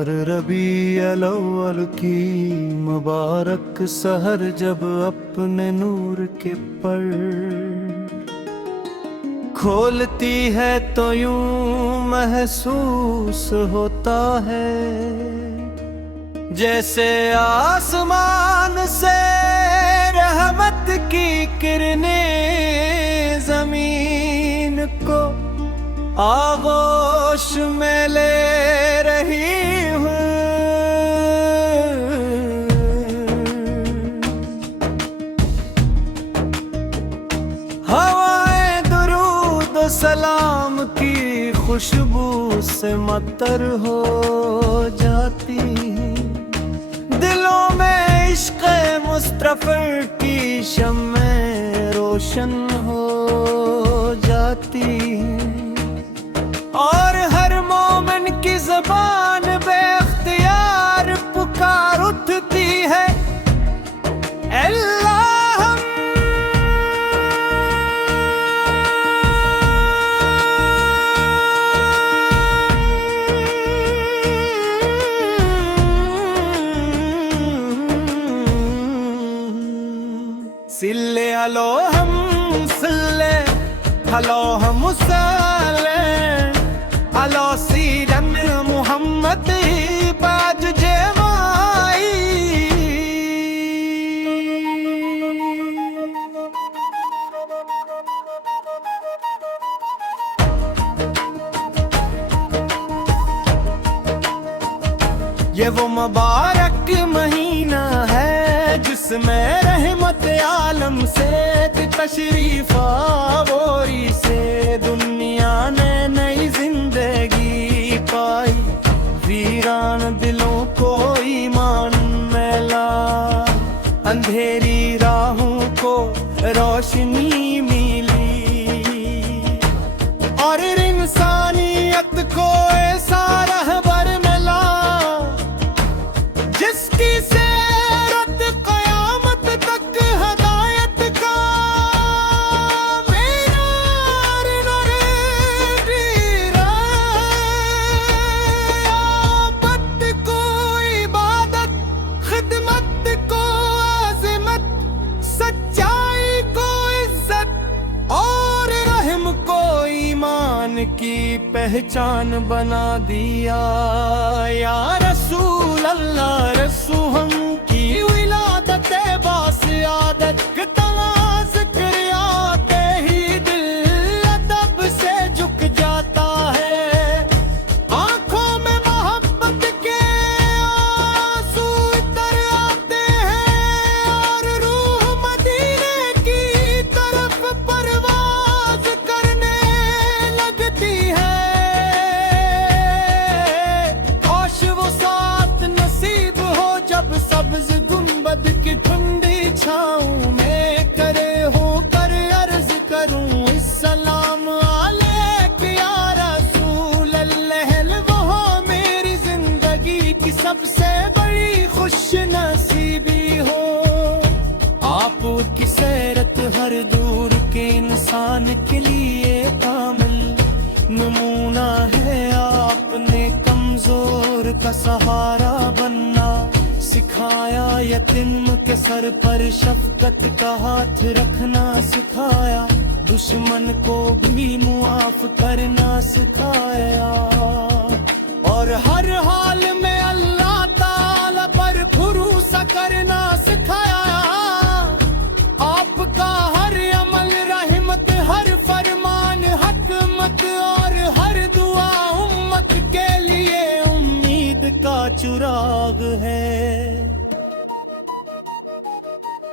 और रबीउल अव्वल की मुबारक सहर जब अपने नूर के पर खोलती है तो यूं महसूस होता है जैसे आसमान से रहमत की किरणें जमीन को आगोश में ले रही हूँ। हवाएं दुरूद और सलाम की खुशबू से मतर हो जाती, दिलों में इश्क़ मुस्तफ़ा की शम्में रोशन हो जाती, और हर मोमिन की ज़बान बेख्तियार पुकार उठती है अल्लाह। सिल्ले अलो हम सिल्ले हलो हम सले अलो सीरन मुहम्मद बाज जेवाई। ये वो मुबारक महीना है जिसमें रहमत आलम से तशरीफ आवोरी से दुनिया ने नई जिंदगी पाई, वीरान दिलों को ईमान में ला, अंधेरी राहों को रोशनी मिली, और इंसानियत को ऐसा रहबर मिला जिसकी सेरत क़यामत तक हदायत का मीनार नरेगी आबद को इबादत, खिदमत को आज़मत, सच्चाई को इज्जत, और रहम को ईमान की पहचान बना दिया। या रसूल अल्लाह रसू हम की विलादत बास आदत तवाज़ कर आते ही दिल अदब से झुक जाता है, आंखों में मोहब्बत के आंसू उतर आते हैं, और रूह मदीने की तरफ परवाज़ करने लगती है। काश वो साथ नसीब हो जब सब्ज़ गुंबद की ठंडी छाँव में करे हो कर अर्ज़ करूं इस्सलाम अलैक या रसूल अल्लाह। वो हो मेरी जिंदगी की सबसे बड़ी खुश नसीबी हो, आप की सैरत हर दूर के इंसान के लिए कामिल नमूना है। आपने कमजोर का सहारा बनना सिखाया, यतीम के सर पर शफकत का हाथ रखना सिखाया, दुश्मन को भी मुआफ करना सिखाया, और हर हाल में अल्लाह ताला पर भरोसा करना सिखाया। आपका हर अमल रहमत, हर फरमान हकमत, और हर दुआ उम्मत के लिए उम्मीद का चिराग है।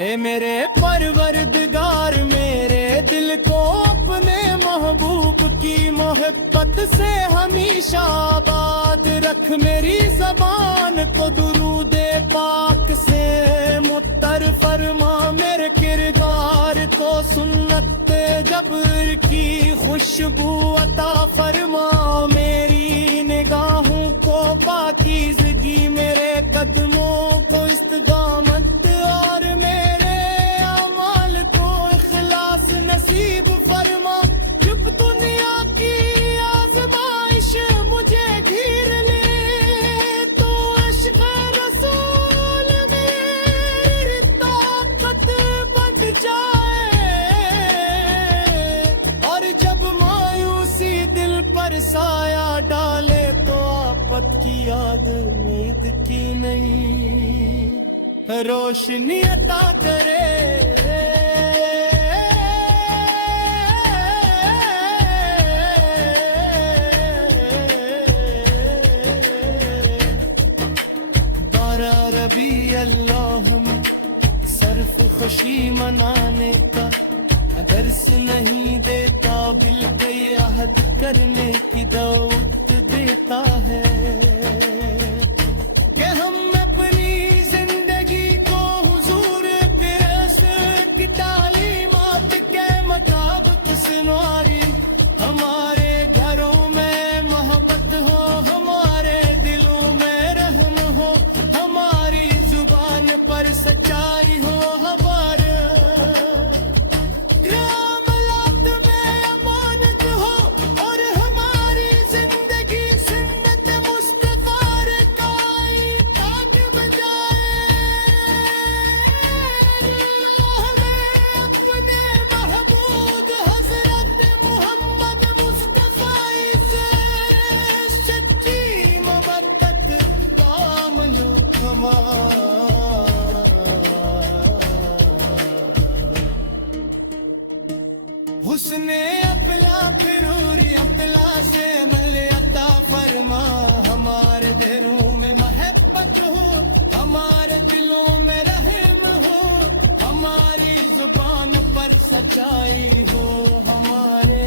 ए मेरे परवरदिगार मेरे दिल को अपने महबूब की मोहब्बत से हमेशा आबाद रख, मेरी ज़बान को दुरूदे पाक से मुत्तर फरमा, मेरे किरदार को सुन्नत जबर की खुशबू अता फरमा, मेरी निगाहों को पाकीज़गी, मेरे कदमों को इस्तकामत, और मेरे अमाल को इखलास नसीब फरमा। जब दुनिया की आज़माइश मुझे घेर ले साया डाले तो आफत की याद उम्मीद की नहीं रोशनी अता करे रबी अल्लाह में सर्फ खुशी मनाने का दर्स नहीं देता बिल पे अहद करने की दावत देता है कि हम अपनी जिंदगी को हुजूर के रसूल की तालीमात के मुताबिक सुनवारी हमारे घरों में मोहब्बत हो हमारे दिलों में रहम हो हमारी जुबान पर सच्चाई हो हमारे मामलात में अमानत हो और हमारी जिंदगी सुन्नत मुस्तफा का ताक बजाए हमें अपने महबूब हजरत मोहम्मद मुस्तफा से सच्ची मोहब्बत दामन थमा हुस्ने अपला फिरूरी अपला से मिले अता फरमा हमारे दिलों में मोहब्बत हो हमारे दिलों में रहम हो हमारी जुबान पर सच्चाई हो हमारे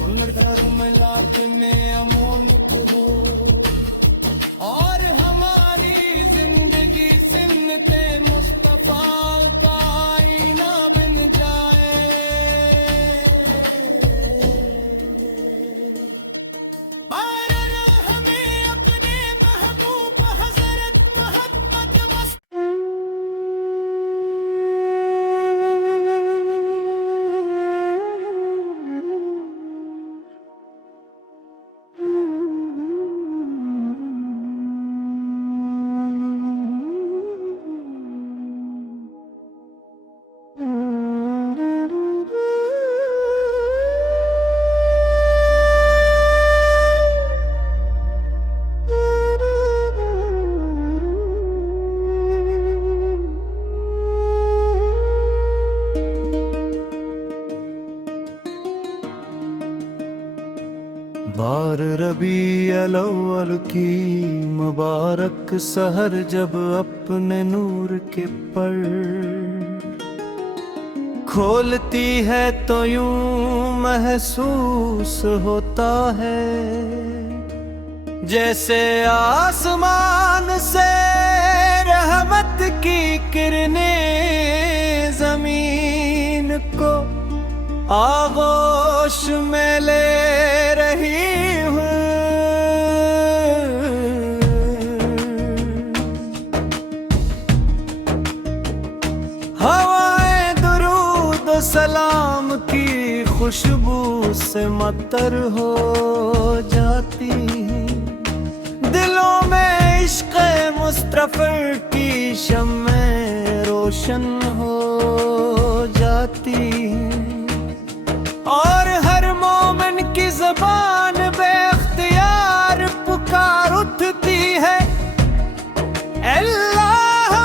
मुलाकात में अमोनत हो और हमारी जिंदगी सुन्नते मुस्तफा का आईना बन जाए बार हमें अपने महबूब हजरत मोहम्मद बार रबी अव्वल की मुबारक सहर जब अपने नूर के पर खोलती है तो यूं महसूस होता है जैसे आसमान से रहमत की किरणें जमीन को आगोश में ले रही हूँ हवाएं दुरूद सलाम की खुशबू से मतर हो जाती दिलों में इश्क़ मुस्तफ़ा की शम्में रोशन हो जाती और हर मोमिन की ज़बान बेख्तियार पुकार उठती है अल्लाह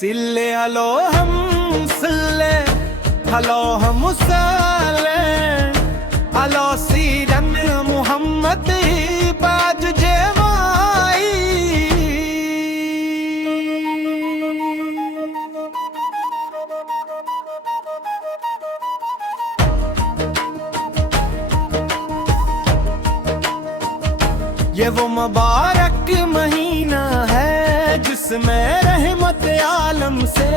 सिल्ले हलो हम सिल्ले हलो हम साले अलो सीरन मोहम्मद बाज जेवाई ये वो मुबारक महीना है जिसमें रहमत आलम से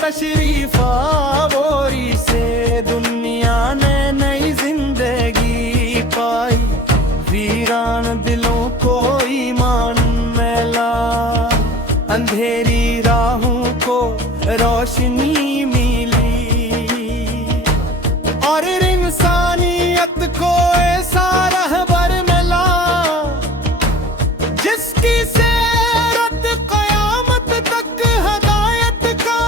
तशरीफ आवोरी से दुनिया ने नई जिंदगी पाई वीरान दिलों को ईमान में ला अंधेरी राहों को रोशनी मिली और इंसान शरीयत को ऐसा रहबर मिला जिसकी सेरत क़यामत तक हदायत का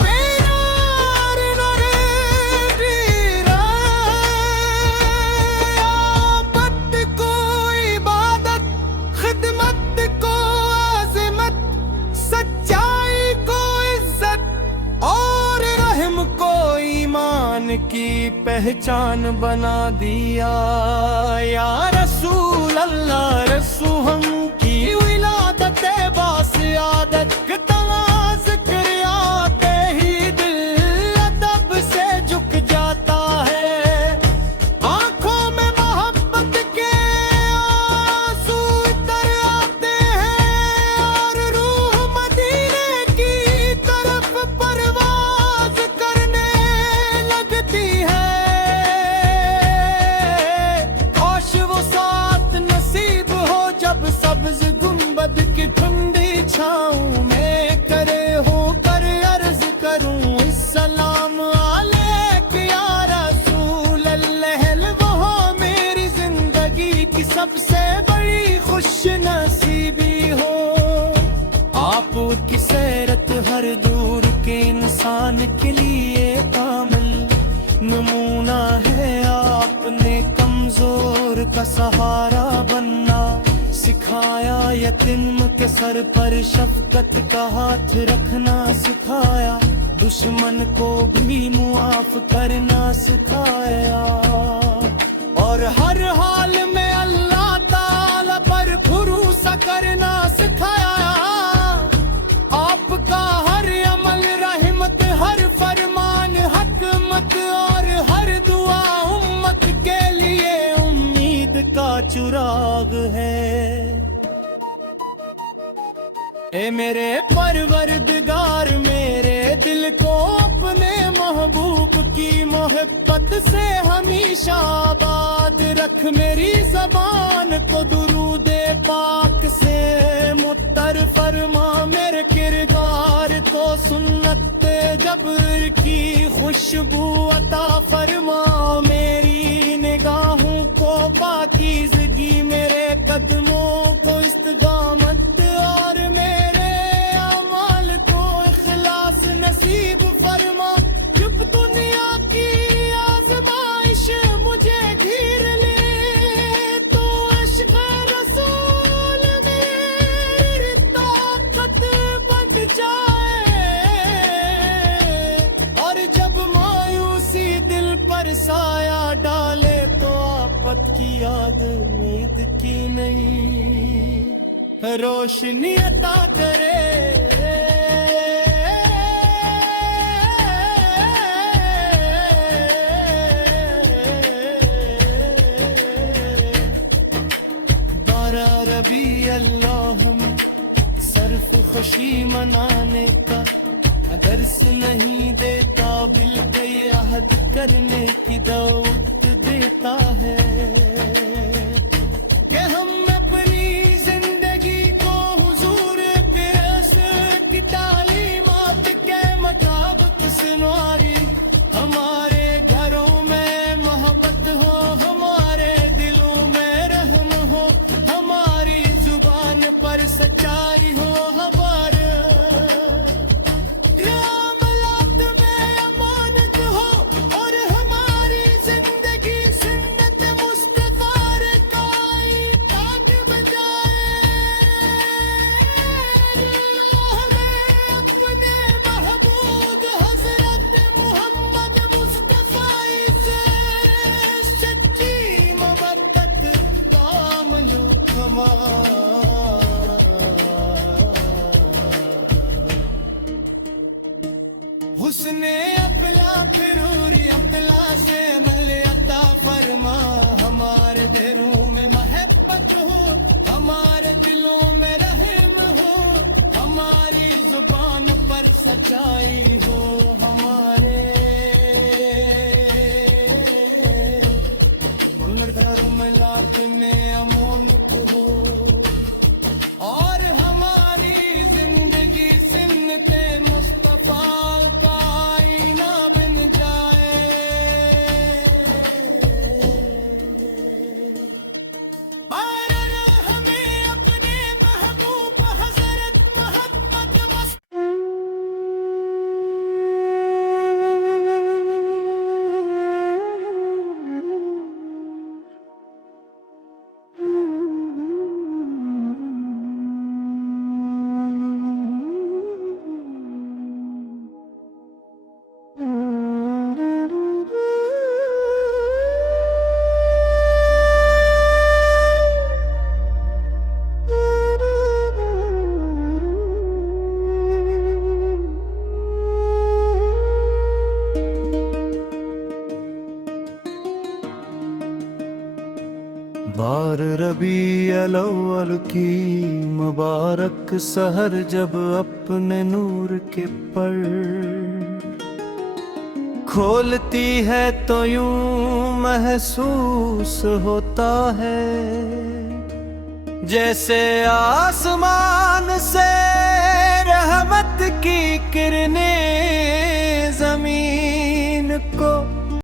मीनार नरेंद्र आबद को इबादत खिदमत को आज़मत सच्चाई को इज्जत और रहम को ईमान की पहचान बना दिया। या रसूल अल्लाह रसू हम की विलादत बास आदत तवाज़ कर आते ही दिल अदब से झुक जाता है। आंखों में मोहब्बत के आंसू उतर आते हैं और रूह मदीने की तरफ परवाज़ करने लगती है। काश वो साथ नसीब हो जब सब्ज़ गुंबद की ठंडी छाँव में करे हो कर अर्ज़ करूं इस्लाम अलैक या रसूल अल्लाह। वो हो मेरी जिंदगी की सबसे बड़ी खुश नसीबी हो। आप की सैरत हर दूर के इंसान के लिए कामिल नमूना है। आपने कमजोर का सहारा बनना सिखाया, यतीम के सर पर शफकत का हाथ रखना सिखाया, दुश्मन को भी मुआफ करना सिखाया और हर हाल में अल्लाह ताला पर भरोसा करना सिखाया। आपका हर अमल रहमत, हर फरमान हकमत और हर दुआ उम्मत के लिए उम्मीद का चिराग है। ए मेरे परवरदिगार मेरे दिल को अपने महबूब की मोहब्बत से हमेशा आबाद रख। मेरी जबान को दुरूदे पाक से मुत्तर फरमा, मेरे किरदार को सुन्नत जबर की खुशबू अता फरमा। मेरी निगाहों को पाकीज़गी, मेरे कदमों को इस्तकामत और मेरे अमाल को इखलास नसीब फरमा। जब दुनिया की आज़माइश मुझे घेर ले तो इश्क़ रसूल मेरी ताकत बन जाए और जब मायूसी दिल पर साया डाले तो आफत की याद उम्मीद की नहीं रोशनी अता करे। रबी अल्लाह सर्फ खुशी मनाने का दर्स नहीं देता, बिल कई अहद करने की दावत देता है कि हम अपनी जिंदगी को हुजूर के असर की तालीमात के मुताबिक सुनवारी। हमारे घरों में मोहब्बत हो, हमारे दिलों में रहम हो, हमारी जुबान पर सच्चाई हो, हमारे अमलात में अमानत हो और हमारी जिंदगी सुन्नत मुस्तफा का ताज बजाए। हमें अपने महबूब हजरत मोहम्मद मुस्तफा से सच्ची मोहब्बत दामन थमा। हुस्ने अपला फिरूरी अपला से मिले अता फरमा। हमारे दिलों में मोहब्बत हो, हमारे दिलों में रहम हो, हमारी जुबान पर सच्चाई हो, हमारे धर्मलात में अमोनत हो और हमारी जिंदगी सुन्नते मुस्तफा का आईना बन जाए। और रबी अव्वल की मुबारक सहर जब अपने नूर के पर खोलती है तो यूं महसूस होता है जैसे आसमान से रहमत की किरणें जमीन को